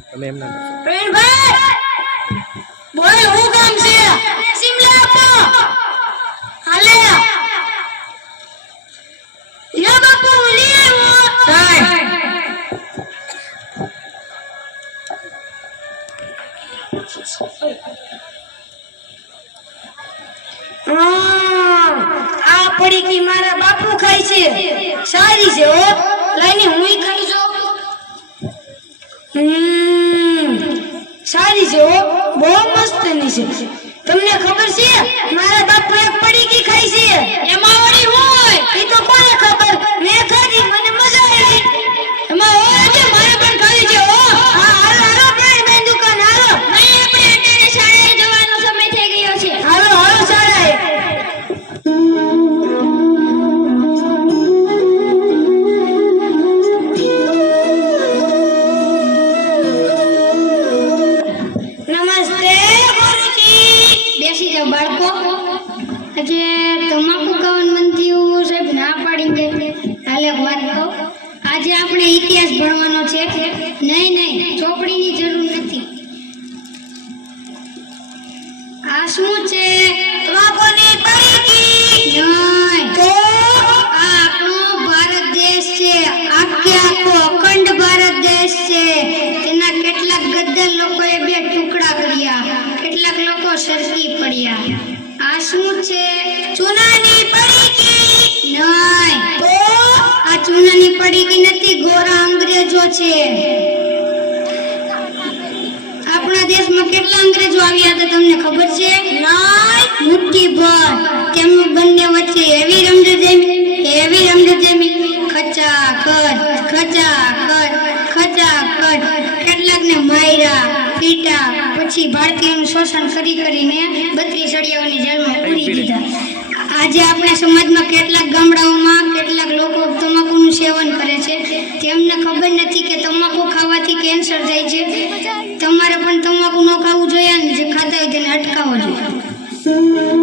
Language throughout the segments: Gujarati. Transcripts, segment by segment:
પ્રવીણભાઈ તમે એમ ના કરશો. પ્રવીણભાઈ બોલ હું કામ છે સિમલા આપો હાલે યા બાપુ લી આવ્યો સાહેબ આ પડી કી મારા બાપુ ખાય છે સારી છે હો લઈને હુંય ખાઈ જાઉં સારી છે હો બહુ મસ્ત ની છે તમને ખબર છે મારા બાપુ એક પડી કી ખાય છે એમાં વળી હોય ઈ તો કોને ખબર મેં ખાધી મને મજા આવી એમાં હોય છે મારે પણ ખાવી છે હો હા હાલો હાલો બેન દુકાન હાલો નહીં આપણે અત્યારે શાળાએ જવાનો સમય થઈ ગયો છે હાલો હાલો શાળાએ નમસ્તે ગુરુજી બેસી જાઓ બાળકો આજે તમાકુ ખાવાનું મન થયું સાહેબ ના પાડી દે હાલે વાત કહું આજે આપણે ઇતિહાસ ભણવાનો છે નહીં ચોપડીની જરૂર નથી આ શું છે તમાકુની પડીકી નહીં તો આ આપણો ભારત દેશ છે આખો અખંડ ભારત દેશ છે તેના કેટલાક ગદ્દાર લોકોએ બે ટુકડા કર્યા કેટલાક લોકો સરકી પડ્યા આ શું છે ચૂનાની પડીકી નહીં તો આ ચૂનાની પડીકી નથી ગોરા અંગ્રેજો છે આપણા દેશમાં કેટલા અંગ્રેજો આવ્યા હતા તમને ખબર છે નહીં મુઠ્ઠીભર તેમનું બંને વચ્ચે એવી રમઝટ જમી ખચાખચ કેટલાકને માર્યા પીટા પછી ભારતીયોનું શોષણ કરીને 32 સળિયાઓની જેલમાં પૂરી દીધા આજે આપણા સમાજમાં કેટલાક ગામડાઓમાં કેટલાક લોકો તમાકુનું સેવન કરે છે તેમને ખબર નથી કે તમાકુ ખાવાથી કેન્સર થાય છે તમારે પણ તમાકુ ન ખાવું જોઈએ અને જે ખાતા હોય તેને અટકાવવો જોઈએ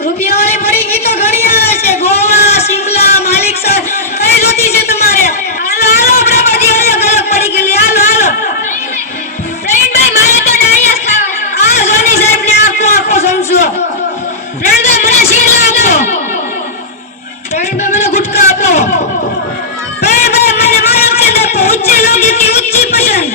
રૂપિયાવાળી પડી તો ઘણી આવે છે ગોવા સિમલા માલિકસર કઈ જોતી છે તમારે હાલો હાલો આપણા બધી અલગ અલગ પડી ગયેલી હાલો ફ્રેન્ડભાઈ મારે તો ડાયસ ખાવા આ જોની સાહેબ ને આખો સમજો ફ્રેન્ડભાઈ મને શીલા આપો ફ્રેન્ડભાઈ મને ગુટકા આપો ફ્રેન્ડભાઈ મને મારા છે આપો ઊંચી લોગી થી ઊંચી પસંદ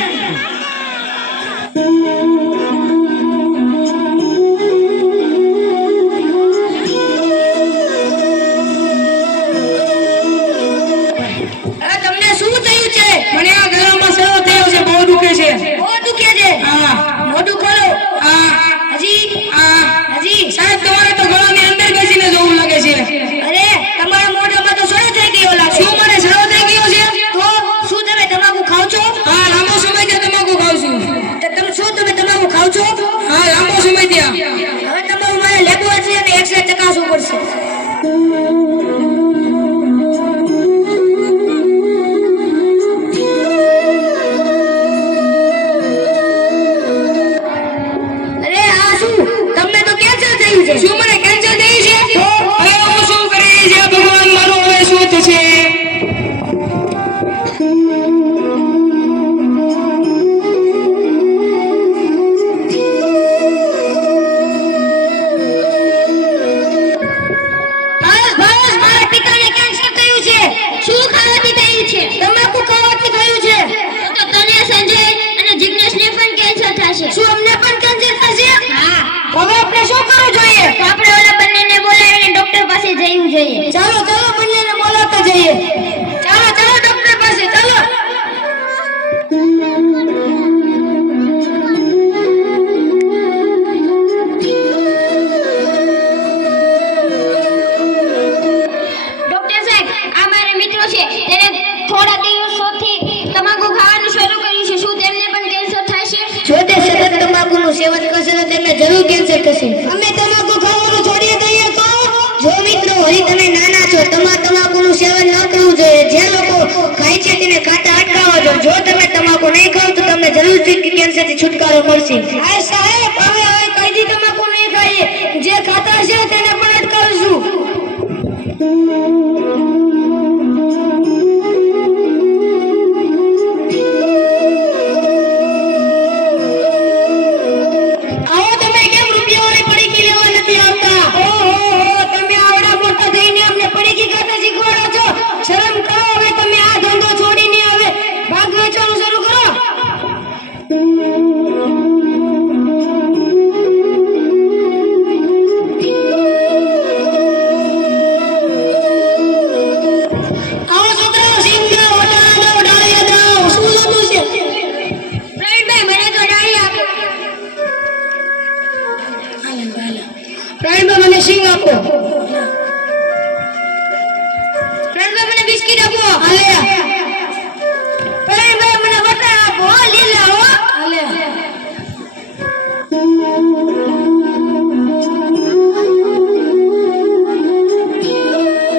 ચાલો ચાલો બંનેને બોલાવતા જઈએ